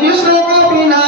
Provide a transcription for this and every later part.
Kৃষ্ণ গোপীনাথ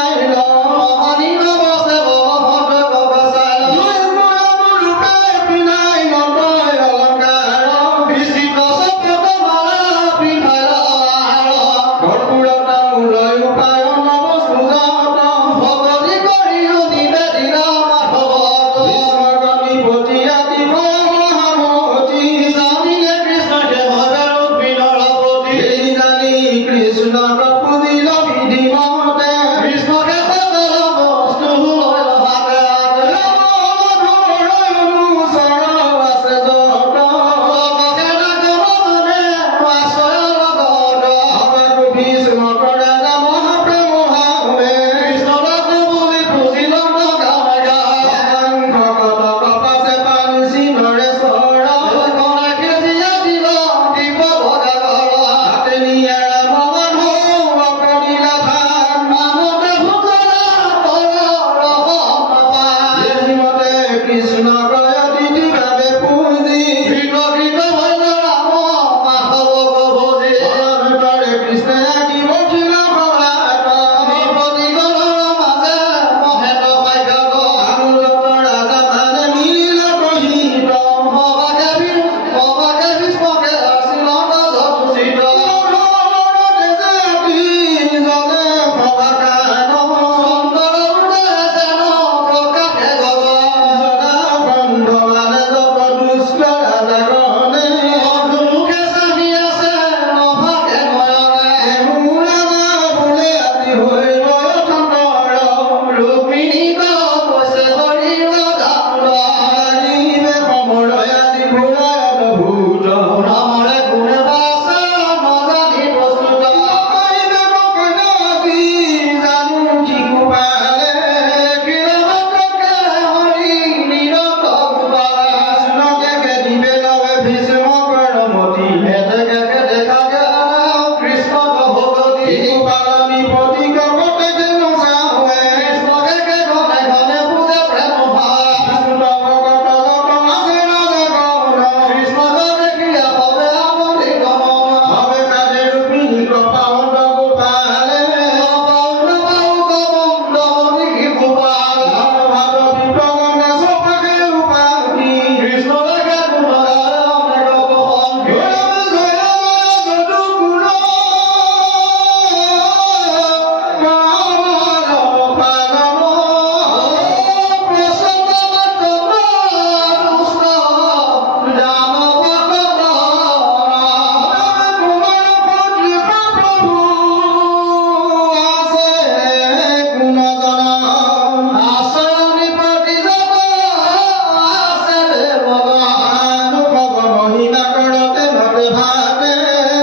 ভাতে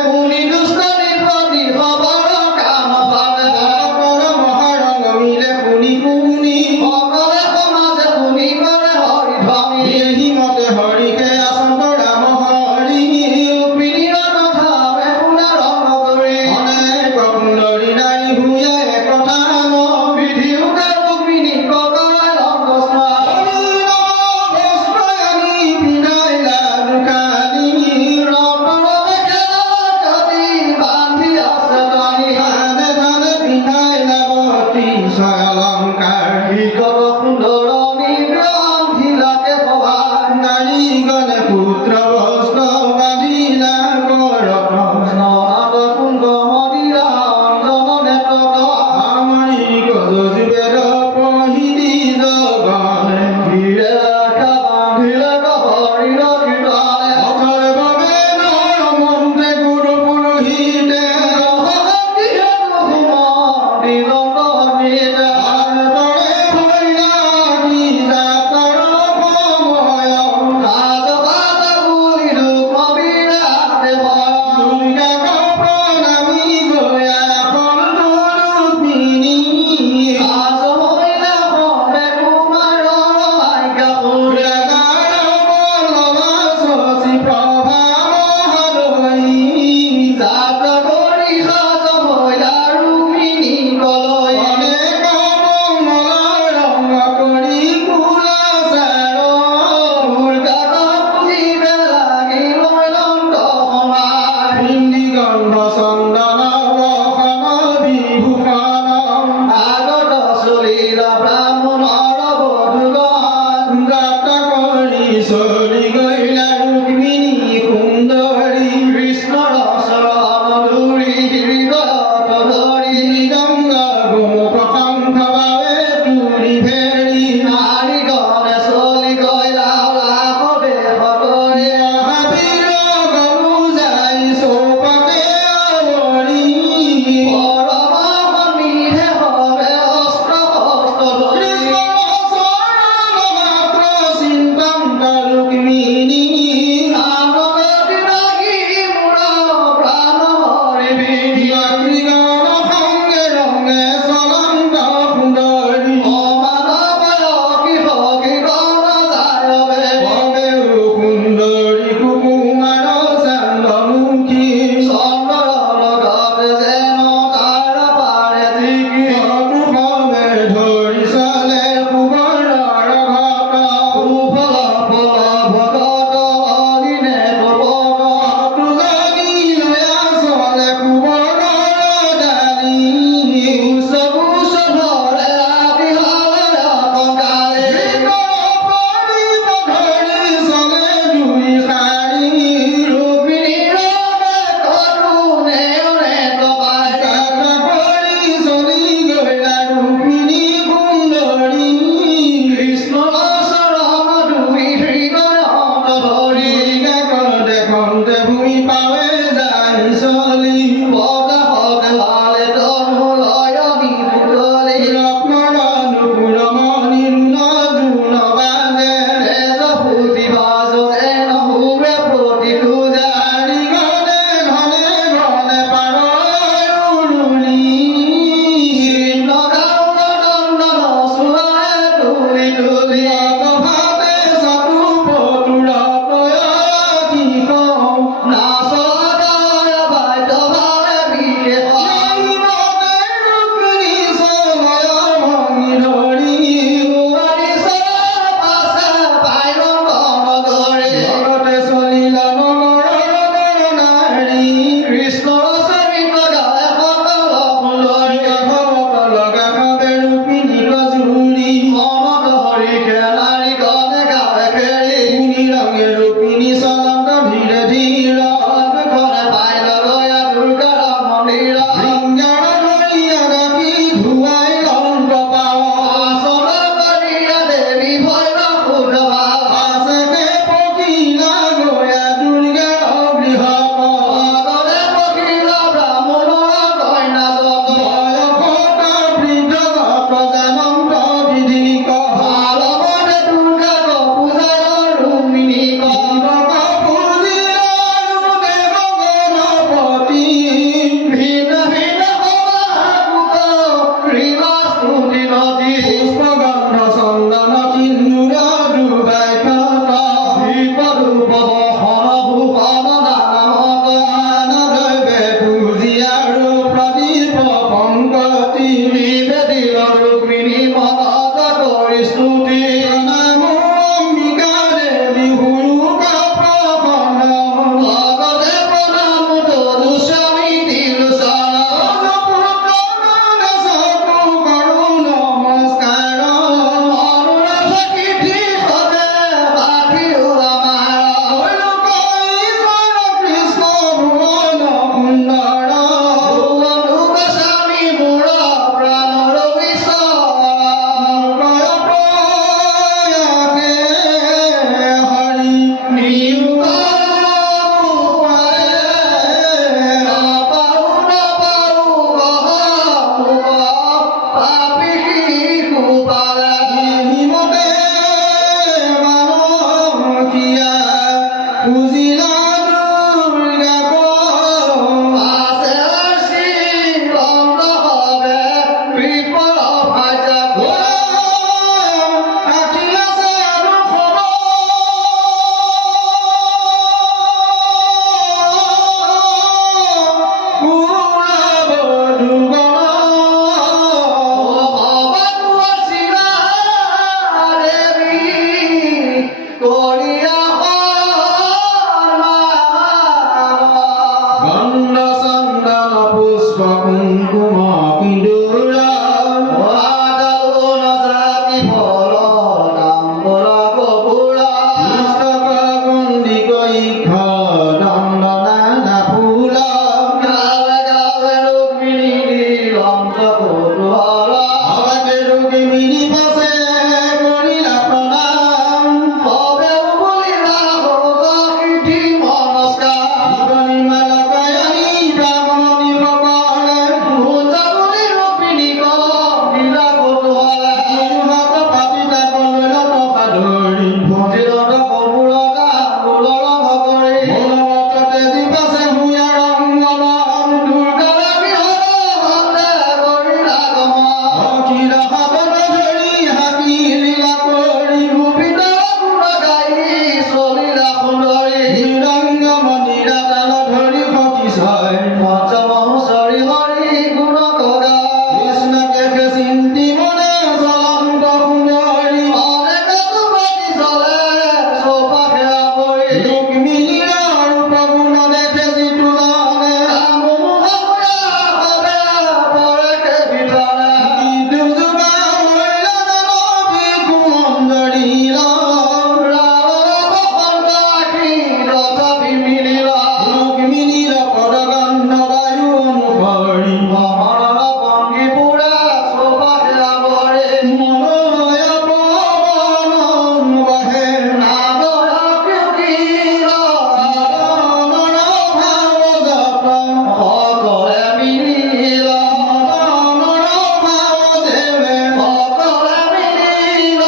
মুনি দুষ্কৰিৰ প্ৰতি খবৰ কাম পালে মহাৰং মিলে শুনি শুনি সকলে সমাজে শুনি কৰে হৰি ধ্বনি হিমতে হৰিকে আচন্ত ৰাম হৰি পিৰিৰ কথা বেহুলা ৰং কৰি অনেক সুন্দৰী নাৰী হুয়ে কথা ন বিধি উকা ৰুক্মিণী ককাই ৰং গন্ধ চন্দন পুষ্প কুংকুম সিন্দুৰা মহাদালো নজাতি ফল দাম্বল কপুৰা পুস্তক গন্ধিক ইক্ষ নন্দনা ফুলা গাৱে গাৱে ৰুক্মিণী দিগন্ত কৌতূহল অবাকে ৰুক্মিণী পাছে কৰিলা প্ৰণাম ভৱে বুলিলা ভোগ কীৰ্তি নমস্কাৰ জীৱনী মালকাই আনি ব্ৰাহ্মণী সকলে ভোজা বুলি ৰুক্মিণী দিলা কৌতূহলে হাত পাতি তাক লৈ সাধৰি ভজিৰত কপুৰকা ফুলৰ ভগৰি মূলমততে জীৱাছে ভূঞা ৰংগমন দুৰ্গা বিহতে কৰিলা গমন অখিৰা হাতত ধৰি হাতী লীলা কৰি গোপিত গুণ গাই চলিলা সুন্দৰী মৃদংগমণিৰা তাল ধৰি সখী ছয় পঞ্চম হুঁচৰি হৰি গুণ গগা কৃষ্ণকে চিন্তি মনে জ্বলন্ত সুন্দৰী অনেক তুমতি চলে চৌপাশে আপৰি ৰুক্মিণীৰ ৰূপ গুণ দেখে যিটো জানে পৰেকে ভিতৰে দুজোপা মৰিলা নবী কুমন্দৰী ৰুক্মিণীৰ পদগন্ধ বায়ু অনুসৰি মহৰৰ পংগী পুৰা চৌপাশে আৱৰি মনয় পৱন বহে নাদৰ কীৰ্তিৰ মনৰ ভাৱ যত সকলে মিলিল মনৰ ভাৱ দেৱে সকলে মিলিল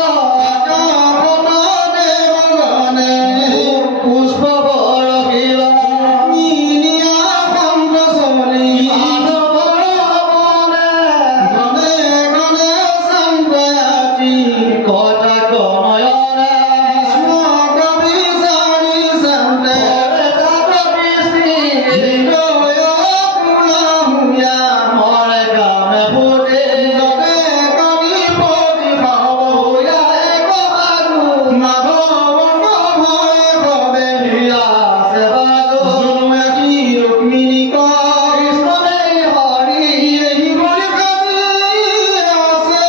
আকাশত দেৱগণে পুষ্প বৰষিল ৰুক্মিণীয়া কণ্ঠ চলি গণে গণে চান্দাতি কথা কনয়নে কৃষ্ণ কবি চাৰি চান্দে হৃদয় কুলা হুঞা মৰে কামে ফুটে গণে কবি পতি ভাৱ হুঞাই কবাগু মাধৱন ভয় কবে হিয়া সেবাগু জুনুয়াকি ৰুক্মিণী কৃষ্ণনে হৰি এই বুলি কাজি আছে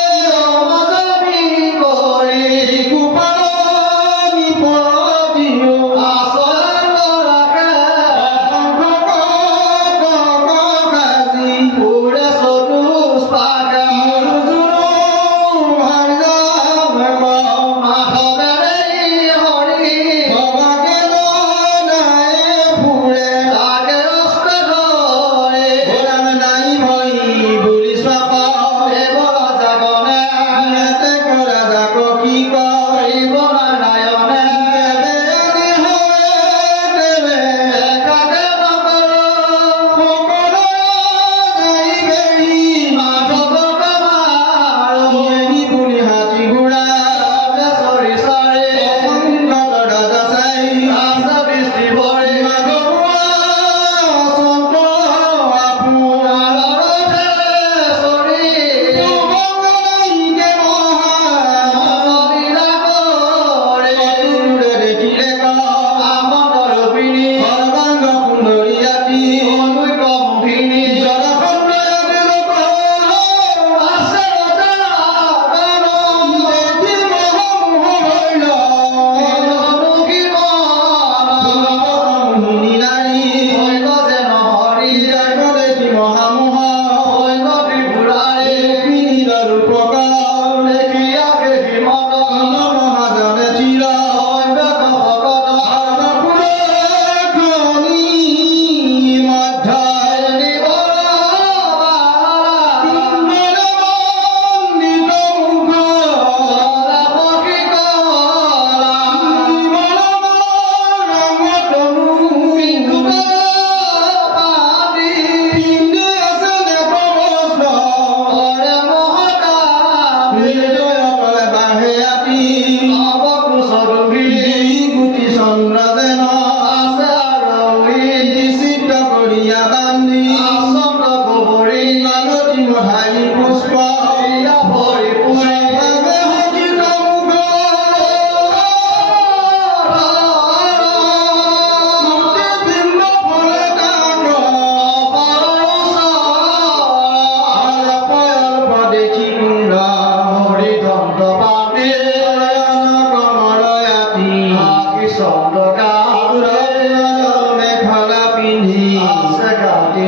অমজবি কৰি গোপালনী পদিও আচৰণ ৰাখে কাজি উৰে চতুষ্পাকে হৰি ভগকে নাই ফুৰে তাকে অস্ত ধৰে গোলাম নাই ভই বুলি স্বাপ দেৱৰ জাগনে সিহঁতে কৰা যাক কি কৰিব নাৰায়ণে দেৱে আদি হয় দেৱে একাকে নকৰ সকলো যাই গেৰি মাধৱ কমাৰ এহি বুলি হাতী ঘোঁৰা চৰি চৰি সংকট দাদা চাই আশা বৃষ্টি ভৰি মাধৱা সন্ত আপোনাৰ চৰি মংগলাইকে মহালীলা কৰে দূৰে দেখিলে আমন্ত ৰূপিণী সৰ্বাংগ সুন্দৰী আতি অনুক মুখিনী জলখণ্ড লোক আছে ৰচনা দেখি মহমোহ হৈল অনুমুখী মুনি নাৰী হৈল যেন হৰি দেখি মহামোহ হৈল ত্ৰিপুৰাৰী ৰুক্মিণীৰ ৰূপকাৰ দেখিয়া দেখি মন মহাজনে চিৰ ভকত ফুলখনি মধ্যে মন্দিত মুখ সখী কলা ৰঙতনু পাতি পিন্ধি আছে নেপবস্ত্ৰ কৰে মহতা হৃদয় কলে বাঢ়ে আতি অৱকুশৰূপী গুটি চন্দ্ৰ যেন আছে ৰবি চিত্ৰ কৰিয়া বান্ধি চন্দ্ৰ গোবৰী মালতী মধাই পুষ্প ভৰি পুৰে সজিত মুখ গোটেই বিম্ব ফলে তাক আছে গাঁৱতী